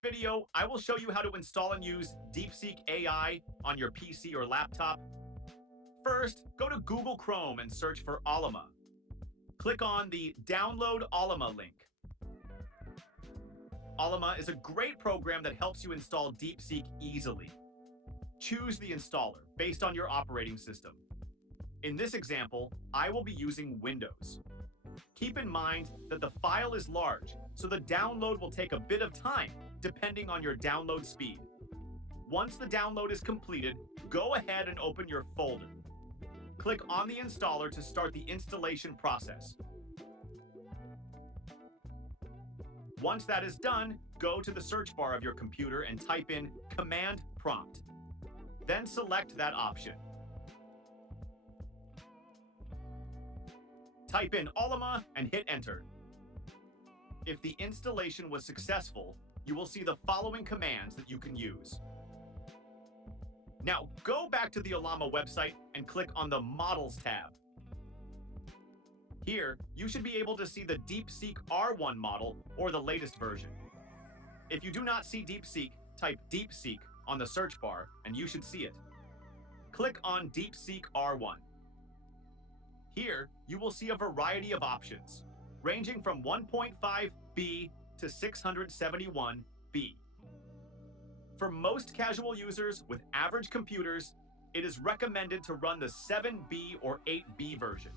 Video, I will show you how to install and use DeepSeek AI on your PC or laptop. First, go to Google Chrome and search for Ollama. Click on the Download Ollama link. Ollama is a great program that helps you install DeepSeek easily. Choose the installer based on your operating system. In this example, I will be using Windows. Keep in mind that the file is large, so the download will take a bit of time, depending on your download speed. Once the download is completed, go ahead and open your folder. Click on the installer to start the installation process. Once that is done, go to the search bar of your computer and type in Command Prompt. Then select that option. Type in Ollama and hit Enter. If the installation was successful, you will see the following commands that you can use. Now, go back to the Ollama website and click on the Models tab. Here, you should be able to see the DeepSeek R1 model or the latest version. If you do not see DeepSeek, type DeepSeek on the search bar and you should see it. Click on DeepSeek R1. Here, you will see a variety of options, ranging from 1.5B to 671B. For most casual users with average computers, it is recommended to run the 7B or 8B version.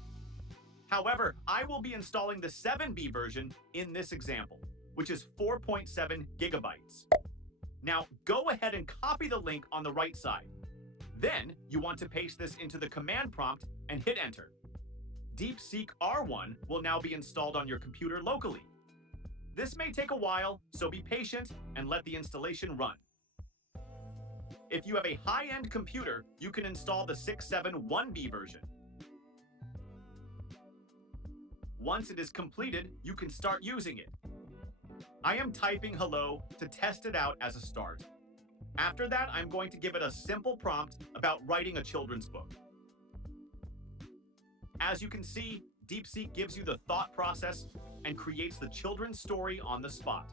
However, I will be installing the 7B version in this example, which is 4.7 gigabytes. Now, go ahead and copy the link on the right side. Then, you want to paste this into the command prompt and hit Enter. DeepSeek R1 will now be installed on your computer locally. This may take a while, so be patient and let the installation run. If you have a high-end computer, you can install the 671B version. Once it is completed, you can start using it. I am typing hello to test it out as a start. After that, I'm going to give it a simple prompt about writing a children's book. As you can see, DeepSeek gives you the thought process and creates the children's story on the spot.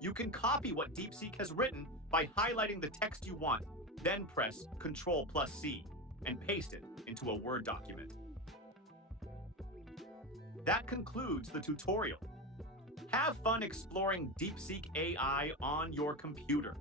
You can copy what DeepSeek has written by highlighting the text you want, then press Ctrl+C and paste it into a Word document. That concludes the tutorial. Have fun exploring DeepSeek AI on your computer.